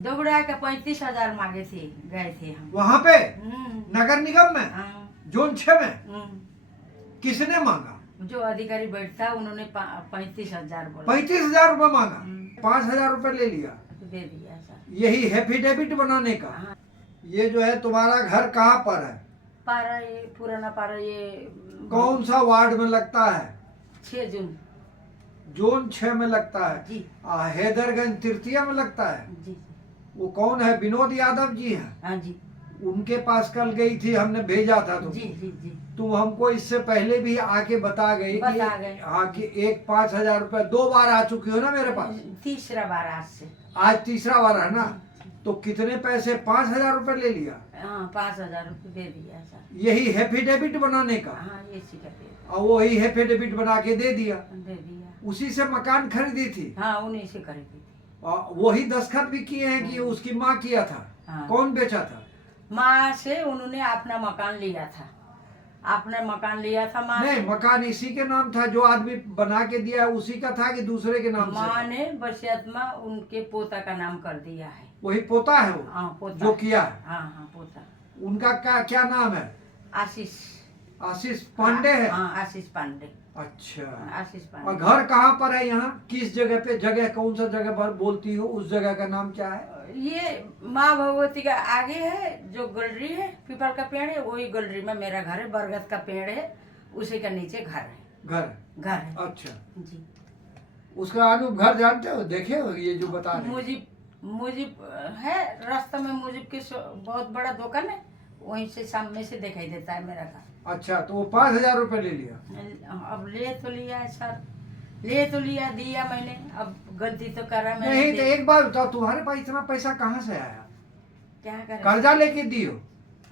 दुबड़ा के 35,000 मांगे थे, गए थे हम वहाँ पे नगर निगम में हाँ, जोन 6 में किसने मांगा? जो अधिकारी बैठता उन्होंने 35,000 बोला। 35,000 रुपए मांगा, 5,000 रुपए ले लिया, दे दिया सर। यही एफिडेविट बनाने का। हाँ। ये जो है तुम्हारा घर कहाँ पर है? पारा ये पुराना पारा ये कौन सा वार्ड में लगता है? 6 जून जोन 6 में लगता है जी। हैदरगंज तृतीया में लगता है। जी वो कौन है? विनोद यादव जी हैं। हाँ जी उनके पास कल गई थी, हमने भेजा था तुमको। जी जी जी तुम हमको इससे पहले भी आके बता गई बता गए। हाँ कि एक 5,000 रुपए 2 बार आ चुकी हो ना मेरे पास। तीसरा बार आज से। आज तीसरा बार है ना। तो कितने पैसे? 5,000 रुपए ले लिया। हाँ 5,000 रुपये दे दिया सर। यही एफिडेविट बनाने का। हाँ ये सीखा दे और वही एफिडेविट बना के दे दिया। दिया। उसी से मकान खरीदी थी हाँ उन्हीं से खरीदी थी। और वही दस्तखत भी किए हैं कि उसकी माँ किया था। हाँ। कौन बेचा था? माँ से उन्होंने अपना मकान लिया था। अपना मकान लिया था माँ नहीं, से। मकान इसी के नाम था जो आदमी बना के दिया है, उसी का था कि दूसरे के नाम से? माँ ने वसीयत में उनके पोता का नाम कर दिया है। वही पोता है वो। हाँ पोता जो है। किया है। हाँ हाँ पोता। उनका क्या नाम है? आशीष। आशीष पांडे है। हाँ आशीष पांडे। अच्छा। आशीष और पांडे। घर कहाँ पर है? यहाँ किस जगह पे? जगह कौन सा जगह पर बोलती हो? उस जगह का नाम क्या है? ये माँ भगवती का आगे है जो गलरी है, पीपल का पेड़ है, वही गलरी में मेरा घर है। बरगद का पेड़ है, उसी का नीचे घर है। घर है। अच्छा। जी। उसका अनूप घर जानते हो? देखे हो ये जो बता रहे हैं? मुजिब है रास्ता में। मुजिब की बहुत बड़ा दुकान है, वहीं से सामने से दिखाई देता है मेरा घर। अच्छा, तो वो 5,000 रुपए ले लिया। अब ले तो लिया है सर, ले तो लिया, दिया मैंने। अब गलती तो करा मैंने। नहीं तो एक बार बताओ, तुम्हारे पास इतना पैसा कहाँ से आया? क्या करें? कर्जा लेके दियो?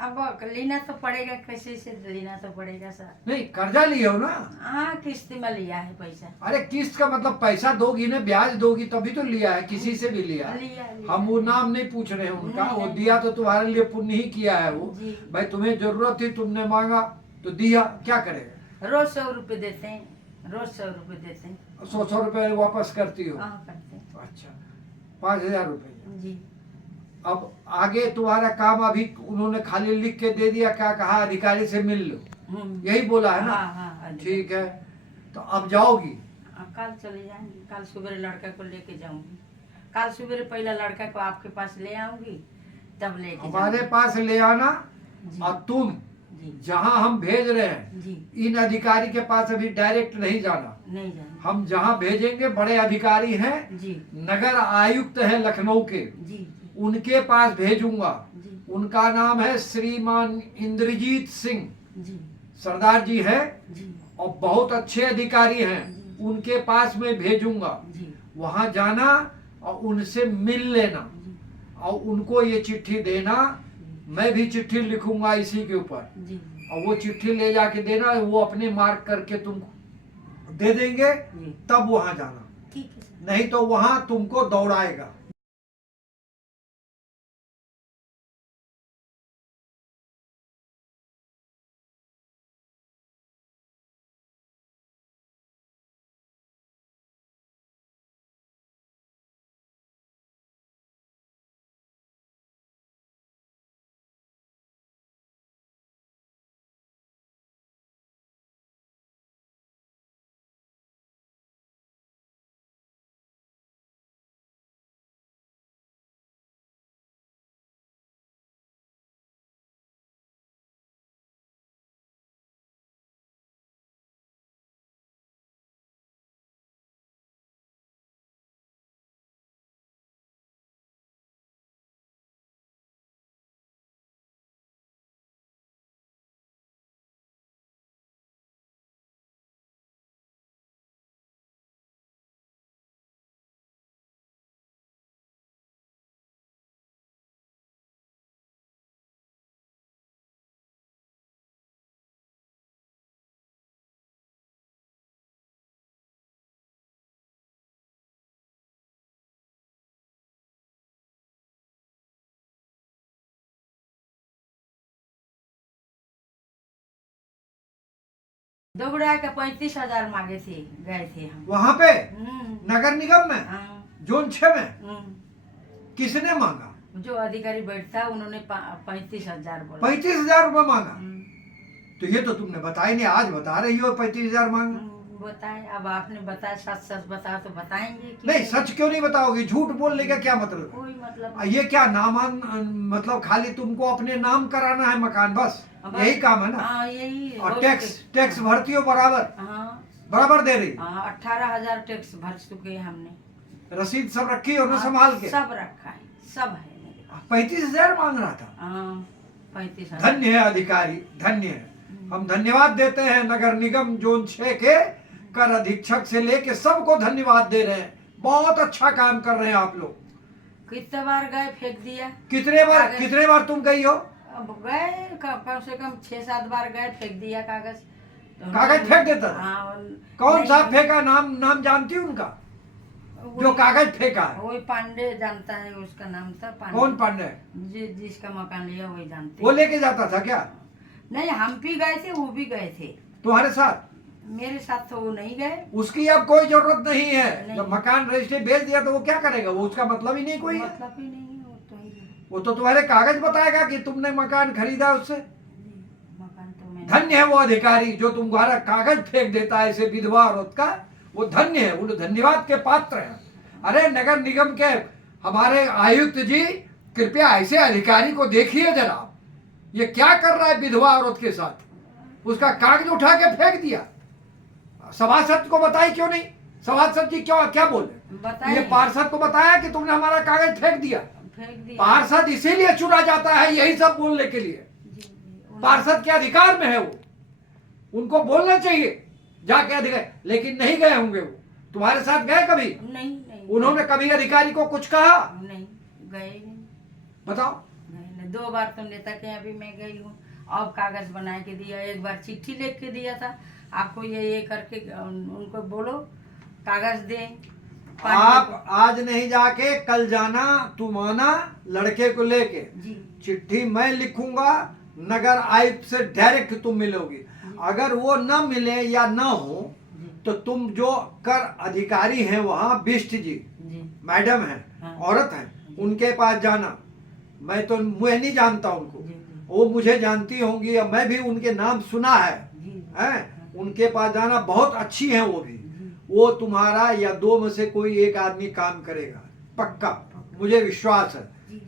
अब लेना तो पड़ेगा, कैसे से लेना तो पड़ेगा सर। नहीं, कर्जा लिए हो ना? हाँ किस्त में लिया है पैसा। अरे किस्त का मतलब पैसा दोगी ना, ब्याज दोगी तभी तो लिया है। किसी से भी लिया है। लिया। हम वो नाम नहीं पूछ रहे हैं उनका। नहीं, वो नहीं। दिया तो तुम्हारे लिए पुण्य ही किया है वो। जी। भाई तुम्हें जरूरत थी, तुमने मांगा तो दिया, क्या करेगा? रोज 100 रुपए देते हैं, रोज 100 रुपए देते हैं। 100 रुपए वापस करती हो? हाँ करते हैं। अच्छा, 5,000 रुपए। जी। अब आगे तुम्हारा काम अभी उन्होंने खाली लिख के दे दिया, क्या कहा? अधिकारी से मिल लो, यही बोला है ना? हाँ हाँ ठीक है, तो अब जाओगी? कल चले जाएंगे। कल सुबह लड़का को लेके जाऊंगी। कल सुबह पहला लड़का को आपके पास ले आऊंगी, तब लेके हमारे जाऊंगी। पास ले आना। जी। और तुम जी जहाँ हम भेज रहे हैं, जी इन अधिकारी के पास अभी डायरेक्ट नहीं जाना। नहीं जाना। हम जहाँ भेजेंगे बड़े अधिकारी हैं, जी नगर आयुक्त हैं लखनऊ के, जी उनके पास भेजूंगा। जी उनका नाम है श्रीमान इंद्रजीत सिंह, जी सरदार जी हैं जी और बहुत अच्छे अधिकारी हैं। जी। उनके पास में भेजूंगा। जी वहां जाना और उनसे मिल लेना जी और उनको ये चिट्ठी देना। मैं भी चिट्ठी लिखूंगा इसी के ऊपर, जी और वो चिट्ठी ले जाके देना। वो अपने मार्क करके तुमको दे देंगे, जी। तब वहां जाना। ठीक है सर। नहीं तो वहां तुमको दौड़ाएगा। दुबड़ा के 35,000 मांगे थे, गए थे हम वहां पे हम्म। नगर निगम में हाँ, जोन 6 में। किसने मांगा? जो अधिकारी बैठता उन्होंने 35,000 बोला। 35,000 रुपये मांगा? तो ये तो तुमने बताया नहीं, आज बता रही हो 35,000 मांगा। बताए, अब आपने बताया, सच सच बताओ तो बताएंगे कि नहीं, सच क्यों नहीं बताओगी? झूठ बोलने का क्या मतलब? कोई मतलब ये क्या नामान, मतलब खाली तुमको अपने नाम कराना है मकान, बस यही काम है ना? हाँ यही। और टैक्स भरती हो बराबर? हाँ बराबर दे रही? 18,000 टैक्स भर चुके हैं हमने। रसीद सब रखी हो ना संभाल के? सब रखा है, सब है मेरे पास। 35,000 मांग रहा था? हाँ 35,000। धन्य है अधिकारी, धन्य है। हम धन्यवाद देते हैं नगर निगम जोन 6 के कर अधीक्षक से लेके सबको धन्यवाद दे रहे हैं। बहुत अच्छा काम कर रहे हैं आप लोग। कितने बार गए, फेंक दिया। कितने बार तुम गई हो? अब गए कम से कम 6-7 बार गए, फेंक दिया कागज। कागज फेंक देता था? हाँ। कौन सा फेंका? नाम जानती हूँ उनका जो कागज फेंका है? वही पांडे जानता है, उसका नाम था पांडे। कौन पांडे? जिसका मकान लिया वही जानते। वो लेके जाता था क्या? नहीं, हम भी गए थे, वो भी गए थे। तुम्हारे साथ? मेरे साथ तो वो नहीं गए। उसकी अब कोई जरूरत नहीं है। नहीं। जब मकान रजिस्ट्री भेज दिया तो वो क्या करेगा? वो उसका मतलब ही नहीं कोई है। मतलब ही नहीं है, वो तो ही है। वो तो तुम्हारे कागज बताएगा कि तुमने मकान खरीदा उससे। मकान तो मैंने। धन्य है वो अधिकारी जो तुम्हारा कागज फेंक देता है ऐसे विधवा औरत का। वो धन्य है, वो धन्यवाद के पात्र है। अरे नगर निगम के हमारे आयुक्त जी, कृपया ऐसे अधिकारी को देखिए जरा, ये क्या कर रहा है विधवा औरत के साथ। उसका कागज उठा के फेंक दिया। सभासद को बताई क्यों नहीं? सभासद जी क्या बोले? ये पार्षद को बताया कि तुमने हमारा कागज फेंक दिया। पार्षद इसीलिए चुना जाता है यही सब बोलने के लिए। पार्षद के अधिकार में है वो, उनको बोलना चाहिए जाके अधिकार, लेकिन नहीं गए होंगे वो। तुम्हारे साथ गए कभी? नहीं। उन्होंने कभी अधिकारी को कुछ कहा? नहीं, गए नहीं। बताओ। नहीं, 2 बार तो नेता के यहाँ भी मैं गई हूँ। अब कागज बना के दिया, एक बार चिट्ठी लिख के दिया था, आपको ये करके उनको बोलो कागज दें। आप आज नहीं जाके कल जाना, तुम आना लड़के को लेके। चिट्ठी मैं लिखूंगा, नगर आयुक्त से डायरेक्ट तुम मिलोगी। अगर वो न मिले या न हो तो तुम जो कर अधिकारी हैं वहाँ बिष्ट जी मैडम हैं, हाँ। औरत हैं, उनके पास जाना। मैं तो मुझे नहीं जानता उनको, वो मुझे जानती होंगी, और मैं भी उनके नाम सुना है। उनके पास जाना, बहुत अच्छी है वो भी। वो तुम्हारा या 2 में से कोई एक आदमी काम करेगा पक्का, मुझे विश्वास है,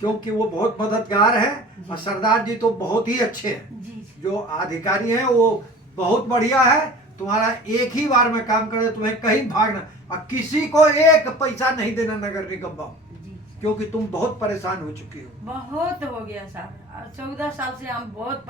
क्योंकि वो बहुत मददगार है। और सरदार जी तो बहुत ही अच्छे हैं, जो अधिकारी हैं वो बहुत बढ़िया है। तुम्हारा एक ही बार में काम करे, तुम्हें कहीं भागना, और किसी को एक पैसा नहीं देना नगर निगम बाबू, क्योंकि तुम बहुत परेशान हो चुकी हो। बहुत हो गया सर, 14 साल से हम बहुत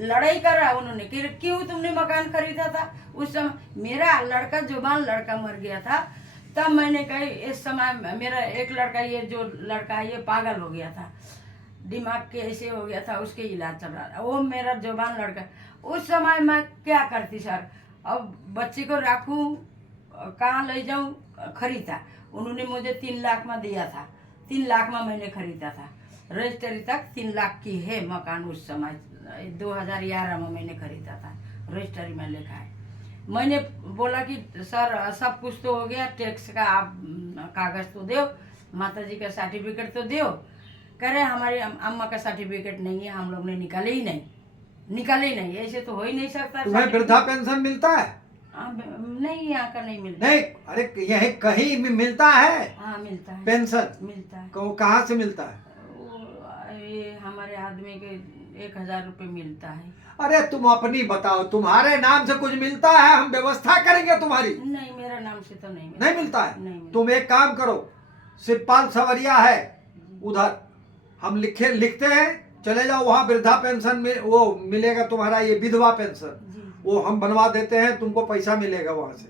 लड़ाई कर रहा उन्होंने कि क्यों तुमने मकान खरीदा था। उस समय मेरा लड़का, जुबान लड़का मर गया था, तब मैंने कही इस समय मेरा एक लड़का, ये जो लड़का है ये पागल हो गया था, दिमाग के ऐसे हो गया था, उसके इलाज चल रहा था। वो मेरा जुबान लड़का, उस समय मैं क्या करती सर, अब बच्चे को रखूं, कहाँ ले जाऊं, खरीदा। उन्होंने मुझे 3 लाख में दिया था, 3 लाख में मैंने खरीदा था। रजिस्ट्री तक 3 लाख की है मकान। उस समय 2011 में मैंने खरीदा था, रजिस्ट्री में लिखा है। मैंने बोला कि सर सब कुछ तो हो गया, टैक्स का आप कागज तो दो, माता जी का सर्टिफिकेट तो दो। कह रहे हमारी अम्मा का सर्टिफिकेट नहीं है, हम लोग ने निकाले ही नहीं, ऐसे तो हो ही नहीं सकता। तुम्हें वृद्धा पेंशन मिलता है? नहीं, यहाँ का नहीं मिलता। नहीं, अरे यही कहीं भी मिलता है? हाँ मिलता है, पेंशन मिलता है। कहाँ से मिलता है? ये हमारे आदमी के 1,000 रुपए मिलता है। अरे तुम अपनी बताओ, तुम्हारे नाम से कुछ मिलता है? हम व्यवस्था करेंगे तुम्हारी। नहीं, मेरा नाम से तो नहीं मिलता। नहीं मिलता है? नहीं मिलता। तुम एक काम करो, शिवपाल सवरिया है उधर, हम लिखते हैं, चले जाओ वहाँ, वृद्धा पेंशन में वो मिलेगा तुम्हारा, ये विधवा पेंशन वो हम बनवा देते हैं, तुमको पैसा मिलेगा वहाँ से।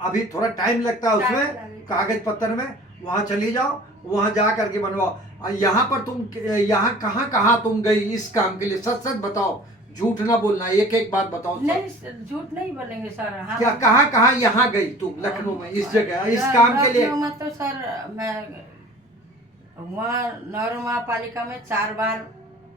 अभी थोड़ा टाइम लगता है उसमें, कागज पत्र में। वहाँ चली जाओ, वहाँ जा करके बनवाओ। और यहाँ पर तुम यहाँ कहाँ तुम गई इस काम के लिए? सच बताओ, झूठ ना बोलना, एक बात बताओ। नहीं, झूठ नहीं बोलेंगे सर। हाँ, क्या कहाँ यहाँ गई तुम लखनऊ में इस जगह इस काम के लिए? लखनऊ में तो सर मैं वहाँ नगर महापालिका में 4 बार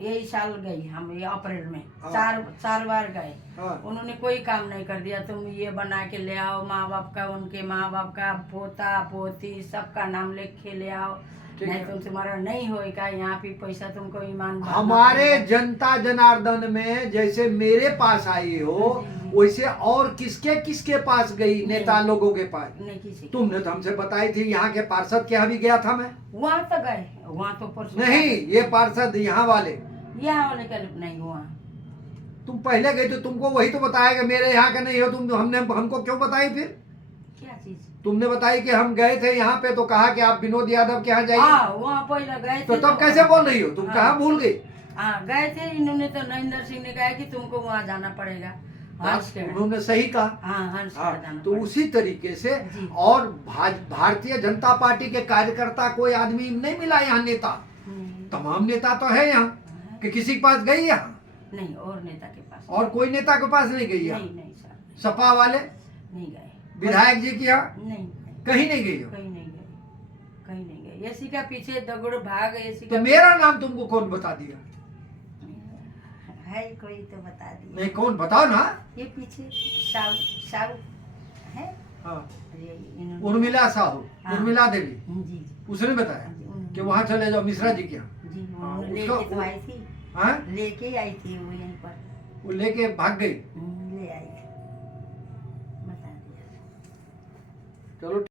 यही साल गई, हम ये अप्रैल में 4 बार गए। उन्होंने कोई काम नहीं कर दिया। तुम ये बना के ले आओ, माँ बाप का, उनके माँ बाप का, पोता पोती सबका नाम लिख के ले आओ, ठीक नहीं है। तो तुम्हारा नहीं होएगा यहाँ पे पैसा तुमको ईमान भरना हमारे पड़ेगा। जनता जनार्दन में जैसे मेरे पास आई हो वैसे और किसके किसके पास गई नेता लोगों के पास? नहीं किसी को। तुमने तो हमसे बताई थी यहाँ के पार्षद के यहाँ भी गया था मैं। वहाँ तो गए, वहाँ तो परसों नहीं, ये पार्षद यहाँ वाले यहाँ वाले का नहीं हुआ। तुम पहले गई तो तुमको वही तो बताया कि मेरे यहाँ का नहीं हो तुम। हमने हमको क्यों बताई फिर? क्या चीज? तुमने बताई कि हम गए थे यहाँ पे तो कहा कि आप विनोद यादव के यहाँ जाइए। हाँ वहाँ पहले गए तो थे। तब कैसे बोल रही हो तुम? हाँ। कहाँ भूल गई? हाँ गए थे, इन्होंने तो नरेंद्र सिंह ने कहा कि तुमको वहाँ जाना पड़ेगा हंस के। उन्होंने सही कहा। हाँ हंस के हाँ, जाना तो पड़ेगा। उसी तरीके से जी। और भारतीय जनता पार्टी के कार्यकर्ता कोई आदमी नहीं मिला यहाँ नेता। तमाम नेता तो है यहाँ कि किसी के पास गई यहाँ? नहीं और नेता के पास और कोई नेता के पास नहीं गई यहाँ? नहीं नहीं सर सपा वाले नहीं गए। विधायक जी के यहाँ नहीं कहीं नहीं गई हो? कहीं नहीं गए, कहीं नहीं गए। इसी का पीछे दगड़ भाग, इसी तो का मेरा नाम तुमको कौन बता दिया? है कोई तो बता दिए। नहीं, कौन बताओ ना। ये पीछे साहु साहु है। हाँ, ये इन्होंने- उर्मिला साहू, हाँ। उर्मिला देवी, जी जी उसने बताया जी, उन्होंने- कि वहाँ चले जाओ मिश्रा जी के यहाँ। जी हाँ, उन्होंने उसका- लेके तो आई थी, हाँ, लेके आई थी वो यहीं पर। वो लेके भाग गई। ले आई थी, बता दिया। चलो